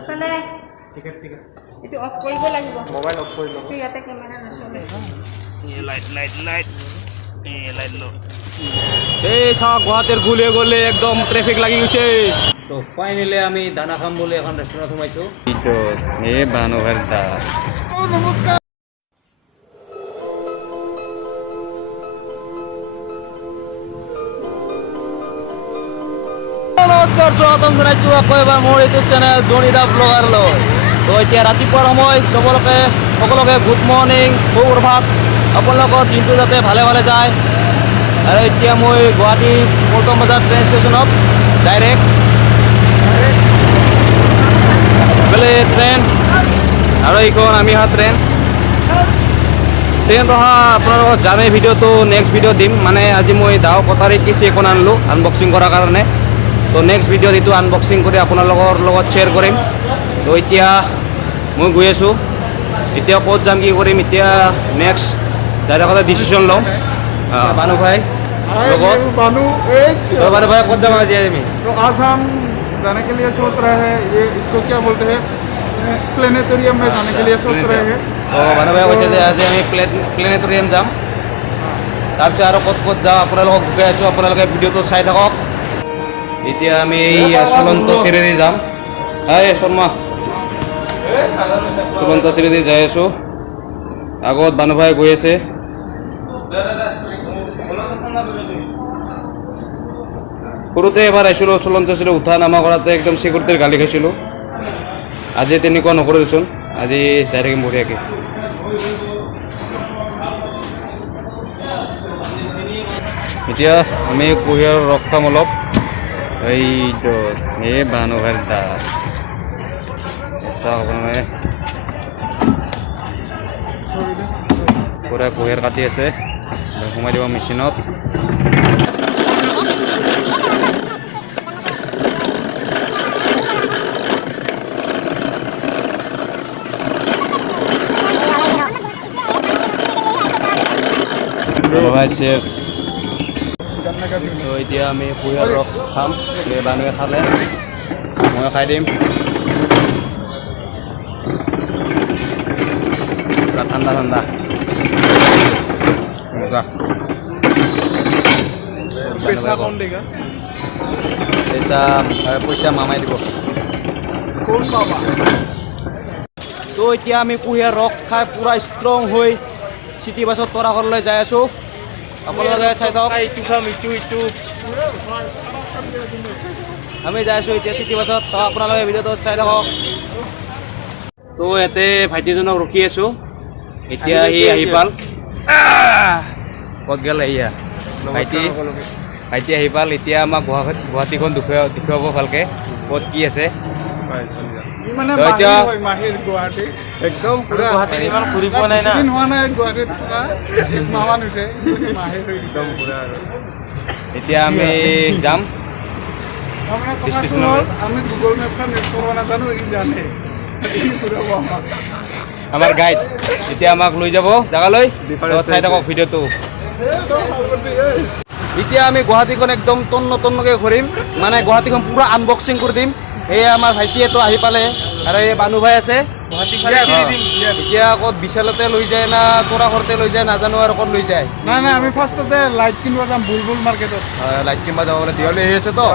ইফালে ঠিক আছে এইটো অফ কৰিব লাগিব মোবাইল অফ কৰি লওক ইয়াতে কেমেৰা নচলে এই লাইট এই লাইট লো এই চাওক গুৱাহাটীৰ গলে গলে একদম ট্ৰেফিক লাগি গৈছে তো ফাইনেলি আমি দানা খাম বুলি এখন ৰেষ্টুৰেণ্টত সোমাইছোঁ এইটো এই বানুভাৰ দা নমস্কাৰ নমস্কাৰ স্বাগতম জনাইছোঁ আকৌ এবাৰ মোৰ ইউটিউব চেনেল জনিদা ব্লগাৰলৈ তো এতিয়া ৰাতিপুৱাৰ সময় সকলোকে গুড মৰ্ণিং সুপ্ৰভাত আপোনালোকৰ দিনটো যাতে ভালে ভালে যায় আৰু এতিয়া মই গুৱাহাটী পল্টন বজাৰ ট্ৰেইন ষ্টেচনত ডাইৰেক্ট বোলে ট্ৰেইন আৰু এইখন আমি অহা ট্ৰেইন অহা আপোনালোকৰ জানে ভিডিঅ'টো নেক্সট ভিডিঅ' দিম মানে আজি মই দাও কটাৰী কিচি এখন আনিলোঁ আনবক্সিং কৰাৰ কাৰণে তো নেক্সট ভিডিঅ'ত এইটো আনবক্সিং কৰি আপোনালোকৰ লগত শ্বেয়াৰ কৰিম তো এতিয়া মই গৈ আছোঁ এতিয়া ক'ত যাম কি কৰিম এতিয়া নেক্সট যাই থাকোঁতে ডিচিশ্যন লওঁ বানু ভাই লগত बानू তো বানু ভাই ক'ত যাম আজি আমি तो आज हम जाने के लिए सोच रहे हैं ये इसको क्या बोलते हैं प्लेनेटोरियम में जाने के लिए सोच रहे हैं তো বানু ভাই কৈছে যে আজি আমি প্লেনেটৰিয়াম যাম তাৰপিছত আৰু ক'ত ক'ত যাওঁ আপোনালোকক গৈ আছোঁ আপোনালোকে ভিডিঅ'টো চাই থাকক এতিয়া আমি এই চলন্ত চিৰিদি যাম এই শৰ্মা চলন্ত চিৰিদি যাই আছোঁ আগত বানু ভাই গৈ আছে সৰুতে এবাৰ আহিছিলোঁ চলন্ত চিৰি উঠা নামা কৰাতে একদম চিকিউৰিটিৰ গালি খাইছিলোঁ আজি তেনেকুৱা নকৰোঁ দেচোন আজি যাই থাকিম বঢ়িয়াকৈ এতিয়া আমি কুঁহিয়াৰ ৰস খাম অলপ এইটো এই বানুভাৰ দা চাওক আপোনালোকে পূৰা কুঁহিয়াৰ কাটি আছে সোমাই দিব মেচিনত চেয়াৰ্ছ তো এতিয়া আমি কুঁহিয়াৰ ৰস খাম বানুৱে খালে মই খাই দিম পুৰা ঠাণ্ডা ঠাণ্ডা মজা पैसा कौन देगा পইচা মামাই দিব कौन बाबा তো এতিয়া আমি কুঁহিয়াৰ ৰস খাই পূৰা ষ্ট্ৰং হৈ চিটি বাছত তৰাঘৰলৈ যাই আছোঁ আপোনালোকে চাই থাকক আমি যাই আছোঁ এতিয়া চিটি বাছত তো আপোনালোকে ভিডিঅ'টো চাই থাকক তো ইয়াতে ভাইটিজনক ৰখি আছোঁ এতিয়া সি আহি পাল ক'ত গ'ল এয়া ভাইটি আহি পাল এতিয়া আমাক গুৱাহাটীখন দেখুৱাব ভালকৈ ক'ত কি আছে মানে এতিয়া মাহিৰ গুৱাহাটী একদম পুৰা গুৱাহাটীত ইমান ঘূৰি পোৱা নাই না হোৱা নাই গুৱাহাটীত থকা মাহান হৈছে মাহিৰ একদম পুৰা আৰু এতিয়া আমি যাম তাৰমানে কথাটো হ'ল আমি গুগল মেপখন ইউজ কৰিব নাজানো ই জানে ই ঘূৰাব আমাক আমাৰ গাইড এতিয়া আমাক লৈ যাব জেগালৈ চাই থাকক ভিডিঅ'টো এতিয়া আমি গুৱাহাটীখন একদম তন্নকৈ ঘূৰিম মানে গুৱাহাটীখন পূৰা আনবক্সিং কৰি দিম এই আমাৰ ভাইটিয়েতো আহি পালে আৰু এই বানু ভাই আছে এতিয়া ক'ত বিশালতে লৈ যায় না তোৰা ঘৰতে লৈ যায় নাজানো আৰু ক'ত লৈ যায় নাই নাই আমি ফাৰ্ষ্টতে লাইট কিনিব যাম বুলবুল মাৰ্কেটত লাইট কিনিব যাব বোলে দিৱালী আহি আছে তো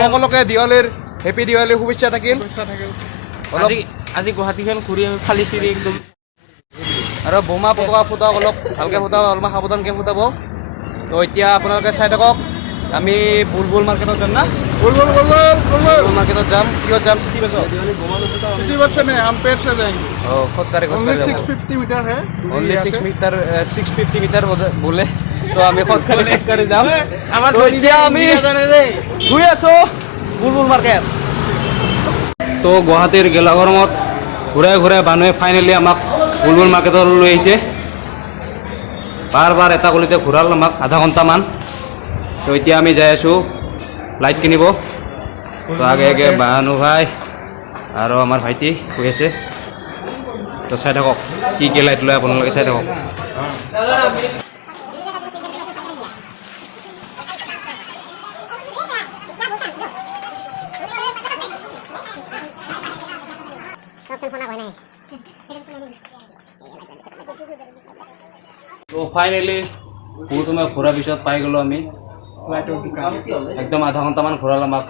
সকলোকে দিৱালীৰ হেপী দিৱালীৰ শুভেচ্ছা থাকিল পইচা থাকে অলপ আজি গুৱাহাটীখন ঘূৰি আমি ফালি চিৰি একদম আৰু বোমা পতকা ফুটাওক অলপ ভালকৈ ফুটাওক অলপমান সাৱধানকৈ ফুটাব তো এতিয়া আপোনালোকে চাই থাকক আমি বুলবুল মাৰ্কেটত যাম না बुलबुल बुलबुल বুলবুল মাৰ্কেটত যাম কিহত যাম চিটি বাছত सिटी बस से नहीं हम पेड़ से जाएंगे অঁ খোজকাঢ়ি ओनली যাব 650 मीटर है অনলি 650 মিটাৰ বোলে তো আমি খোজকাঢ়ি যাম আমাৰ তো এতিয়া আমি গৈ আছোঁ বুলবুল মাৰ্কেট তো গুৱাহাটীৰ গেলাগৰমত ঘূৰাই ঘূৰাই বানুৱে ফাইনেলি আমাক বুলবুল মাৰ্কেটত লৈ আহিছে বাৰ এটা গলিতে ঘূৰাল আমাক আধা ঘণ্টামান তো এতিয়া আমি যাই আছোঁ লাইট কিনিব তো আগে বানু ভাই আৰু আমাৰ ভাইটি গৈ আছে তো চাই থাকক কি লাইট লয় আপোনালোকে চাই থাকক তো ফাইনেলি বহুত সময় ঘূৰাৰ পিছত পাই গ'লোঁ আমি একদম আধা ঘণ্টামান ঘূৰাল আমাক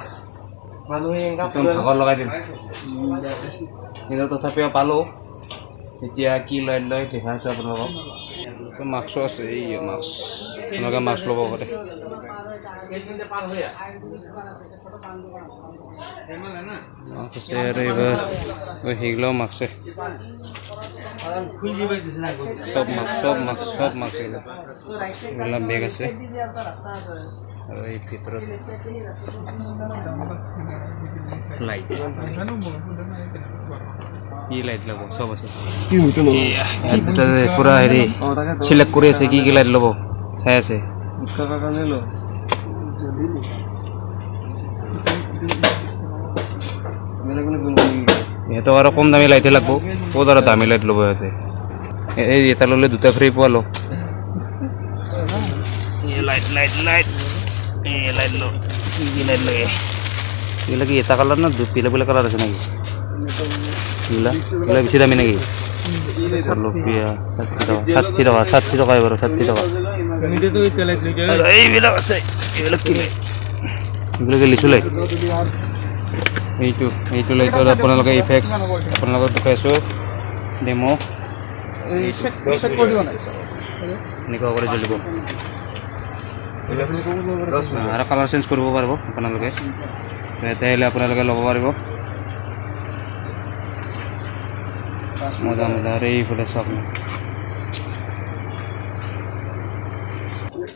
একদম ভাগৰ লগাই দিল কিন্তু তথাপিও পালোঁ এতিয়া কি লাইট লৈ দেখাইছোঁ আপোনালোকক মাস্কো আছে এই মাস্ক আপোনালোকে মাস্ক ল'ব পাৰে আছে আৰু এইবাৰ সেইগিলাও মাস্ক সব মাস্ক এইগিলা বেগ আছে আৰু এই ভিতৰত লাইট কি লাইট ল'ব সব আছে পুৰা হেৰি চিলেক্ট কৰি আছে কি কি লাইট ল'ব চাই আছে ইহঁতক আৰু কম দামী লাইটে লাগব ক'ত আৰু দামী লাইট ল'ব সিহঁতে এই এটা ল'লে দুটা ফ্ৰী পোৱালো লাইট লাইট লাইট লাইট লো কি লাইট লাগে এগুলা কি এটা কালার না পিলা পিলা কালার আছে নাকি এগুলা এগুলা বেশি দামি নাকি 60 টাকা এবার 60 টাকা এইবিলাক আছে এইবিলাক কি এগুলোকে লিচু লাইট এইটো লাইটৰ আপোনালোকে ইফেক্টছ আপোনালোকক দেখাইছোঁ ডেমো এনেকুৱা কৰি জ্বলিব আৰু কালাৰ চেঞ্জ কৰিব পাৰিব আপোনালোকে ইয়াতে আহিলে আপোনালোকে ল'ব পাৰিব মজা মজা আৰু এইফালে চাওক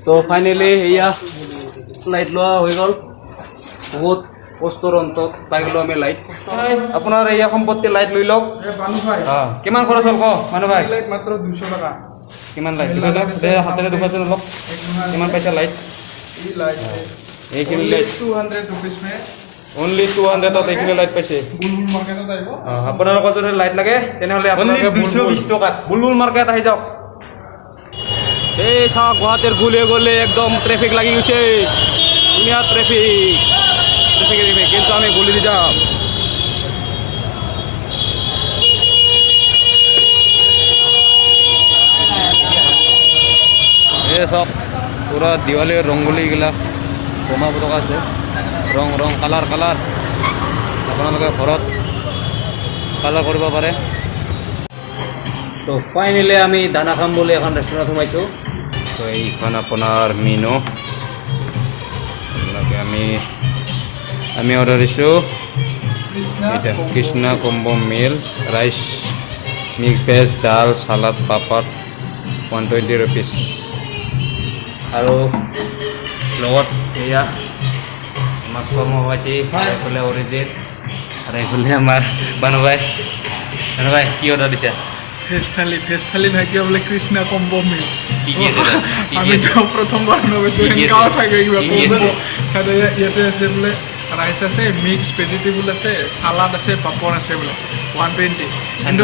তো ফাইনেলি এয়া লাইট লোৱা হৈ গ'ল বহুত কষ্টৰ অন্তত পাই গ'লোঁ আমি লাইট আপোনাৰ এয়া সম্পত্তি লাইট লৈ লওক কিমান খৰচ হ'ল কওক মানুহ ভাই মাত্ৰ 200 টকা কিমান লাইট হাতেৰে দুখাইছে অলপ কিমান পাইছা লাইট এইখিনি লাইট 200 rupees में অনলি 200ত এইখিনি লাইট পাইছে বুলবুল মাৰ্কেটত আহিব আপোনালোকৰ যদি লাইট লাগে তেনেহ'লে আপোনালোকে 220 টকা বুলবুল মাৰ্কেট আহি যাওক এই চাওক গুৱাহাটীৰ গলে গলে একদম ট্ৰেফিক লাগি গৈছে ধুনীয়া ট্ৰেফিক কিন্তু আমি গলি দি যাম এই সব পুৰা দিৱালীৰ ৰংগোলীগিলা বোমা পতকা আছে ৰং ৰং কালাৰ কালাৰ আপোনালোকে ঘৰত কালাৰ কৰিব পাৰে তো ফাইনেলি আমি দানা খাম বুলি এখন ৰেষ্টুৰেণ্টত সোমাইছোঁ তো এইখন আপোনাৰ মিনো আমি অৰ্ডাৰ দিছোঁ এটা কৃষ্ণা কম্বো মিল ৰাইচ মিক্স ভেজ দাল চালাড পাপড় 120 rupees আৰু লগত এয়া আমাৰ শৰ্মাভাইটি এইফালে অৰিজিত আৰু এইফালে আমাৰ বানু ভাই কি অৰ্ডাৰ দিছে ভেজ থালি নাই কিবা বোলে কৃষ্ণা কম্বো মিল কি আছে আমি তো প্ৰথমবাৰ নবেছো এনেকাও থাকে কিবা কম্বো ইয়াতে আছে বোলে রাইস আছে মিক্স ভেজিটেবল আছে সালাড আছে পাপড় আছে বোলে 120 কিন্তু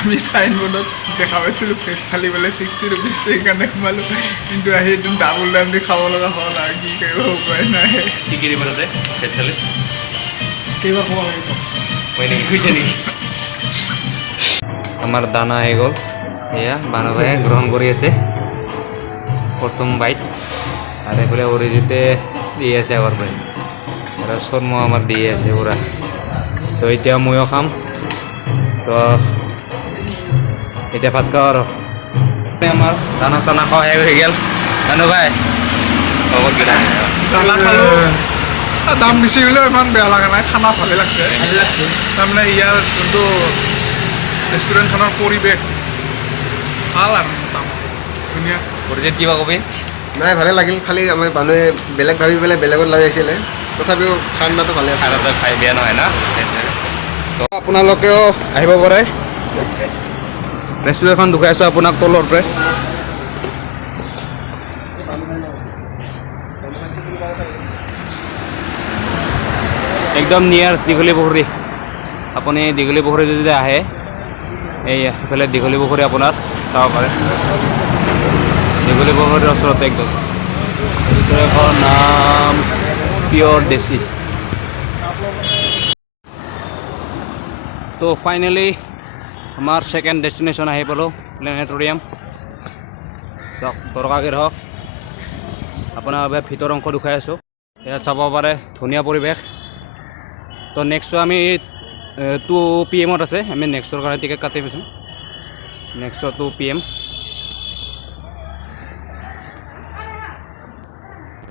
আমি সাইনবোর্ডত দেখা পাইছিলোঁ ভেজ থালি বোলে 60 rupees সেইকাৰণে সোমালোঁ কিন্তু আহি একদম ডাবল দাম দি খাব লগা হ'ল আৰু কি কৰিব উপায় নাই কি দিব তাতে ভেজ থালি কেইবাৰ ক'ব লাগিব হয় নেকি কৈছে নেকি আমাৰ দানা আহি গ'ল এয়া বানু ভাই গ্ৰহণ কৰি আছে প্ৰথম বাইট আৰু এইফালে অৰিজিতে দি আছে আগৰ পৰাই আৰু শৰ্মা আমাৰ দি আছে পুৰা তো এতিয়া ময়ো খাম তো এতিয়া ভাত খাওঁ আৰু আমাৰ দানা চানা খোৱা শেষ হৈ গ'ল বানু ভাই খবৰ কি দানা খালোঁ দাম বেছি হ'লেও ইমান বেয়া লগা নাই খানা ভালে লাগছে তাৰমানে ইয়াৰ যোনটো ৰেষ্টুৰেণ্টখনৰ পৰিৱেশ ভাল আৰু ধুনীয়া অৰিজিত কিবা কবি নাই ভালে লাগিল খালি আমাৰ মানুহে বেলেগ ভাবি পেলাই বেলেগত লৈ আহিছিলে তথাপিও ঠাণ্ডাটো ভালে আছে খানাটো খাই বেয়া নহয় না তো আপোনালোকেও আহিব পাৰে ৰেষ্টুৰেণ্টখন দেখুৱাইছোঁ আপোনাক তলৰ পৰা একদম নিয়াৰ দীঘলী পুখুৰী আপুনি দীঘলী পুখুৰী যদি আহে এই এইফালে দীঘলী পুখুৰী আপোনাৰ চাব পাৰে দীঘলী পুখুৰীৰ ওচৰতে একদম ৰেষ্টুৰেণ্টৰ নাম পিয়ৰ দেশী তো ফাইনেলি আমাৰ সেকেন্ড ডেষ্টিনেশ্যন আহি পালোঁ প্লেনেটৰিয়াম চাওক দৰকাগিৰ হওক আপোনাৰ ভিতৰ অংশ দেখুৱাই আছোঁ এয়া চাব পাৰে ধুনীয়া পৰিৱেশ তো নেক্সট আমি 2 PM আছে আমি নেক্সটৰ কাৰণে টিকেট কাটি পাইছোঁ নেক্সট 2 PM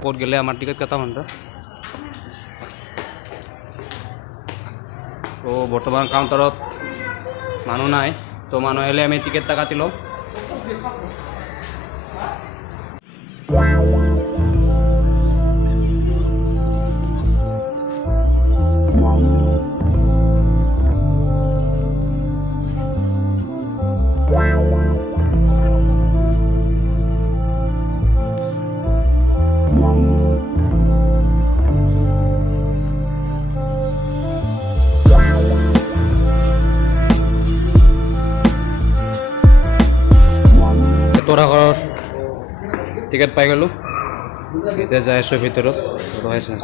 ক'ত গ'লে আমাৰ টিকেট কাটা মানুহ তো বৰ্তমান কাউণ্টাৰত মানুহ নাই তো মানুহ আহিলে আমি টিকেটটা কাটি ল'ম তৰাঘৰৰ টিকেট পাই গ'লোঁ এতিয়া যাই আছোঁ ভিতৰত ৰহাইছোঁ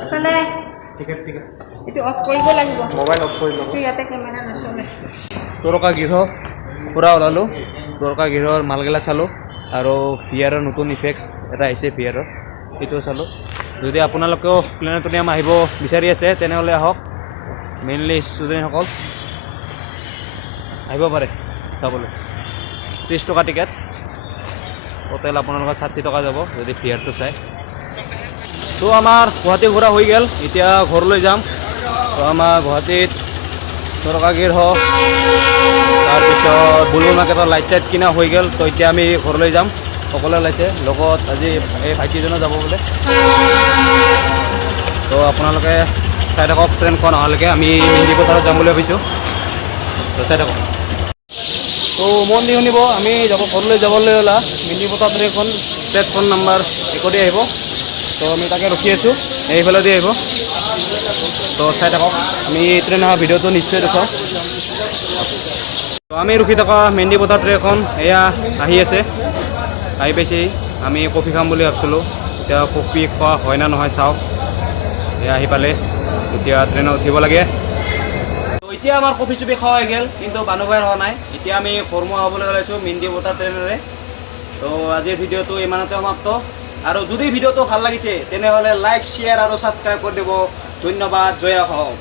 এইফালে এইটো অফ কৰিব লাগিব মোবাইল অফ কৰি ল'ব এইটো ইয়াতে কেমেৰা নচলে তৰকাগৃহ পূৰা ওলালোঁ তৰকাগৃহৰ মালগিলা চালোঁ আৰু ভিআৰৰ নতুন ইফেক্টছ এটা আহিছে ভিআৰৰ সেইটো চালোঁ যদি আপোনালোকেও প্লেনেটৰিয়াম আহিব বিচাৰি আছে তেনেহ'লে আহক মেইনলি ষ্টুডেণ্টসকল আহিব পাৰে চাবলৈ 30 টকা টিকেট টোটেল আপোনালোকৰ 60 টকা যাব যদি ভিআৰটো চাই তো আমাৰ গুৱাহাটী ঘূৰা হৈ গ'ল এতিয়া ঘৰলৈ যাম তো আমাৰ গুৱাহাটীত তৰকাগৃহ তাৰপিছত বুলবুল মাৰ্কেটৰ লাইট চাইট কিনা হৈ গ'ল তো এতিয়া আমি ঘৰলৈ যাম সকলোৱে ওলাইছে লগত আজি এই ভাইটিজনো যাব বোলে তো আপোনালোকে চাই থাকক ট্ৰেইনখন অহালৈকে আমি মেহন্দি পথাৰত যাম বুলি ভাবিছোঁ তো চাই থাকক তো মন দি শুনিব আমি যাব ঘৰলৈ যাবলৈ ওলা মেহন্দি পথাৰ ট্ৰেইনখন প্লেটফৰ্ম নাম্বাৰ 1 আহিব তো আমি তাকে ৰখি আছোঁ এইফালে দি আহিব তো চাই থাকক আমি ট্ৰেইন অহা ভিডিঅ'টো নিশ্চয় দেখুৱাম তো আমি ৰখি থকা মেহন্দি পথাৰ ট্ৰেইনখন এয়া আহি আছে আহি পাইছে আমি কফি খাম বুলি ভাবিছিলোঁ এতিয়া কফি খোৱা হয় না নহয় চাওক এয়া আহি পালে এতিয়া ট্ৰেইনত উঠিব লাগে তো এতিয়া আমাৰ কফি চফি খোৱা হৈ গ'ল কিন্তু বানুবাইৰ হোৱা নাই এতিয়া আমি কৰ্মা হ'বলৈ ওলাইছোঁ মেহন্দি পথাৰ ট্ৰেইনেৰে তো আজিৰ ভিডিঅ'টো ইমানতে সমাপ্ত আৰু যদি ভিডিঅ'টো ভাল লাগিছে তেনেহ'লে লাইক শ্বেয়াৰ আৰু ছাবস্ক্ৰাইব কৰি দিব ধন্যবাদ জয় অসম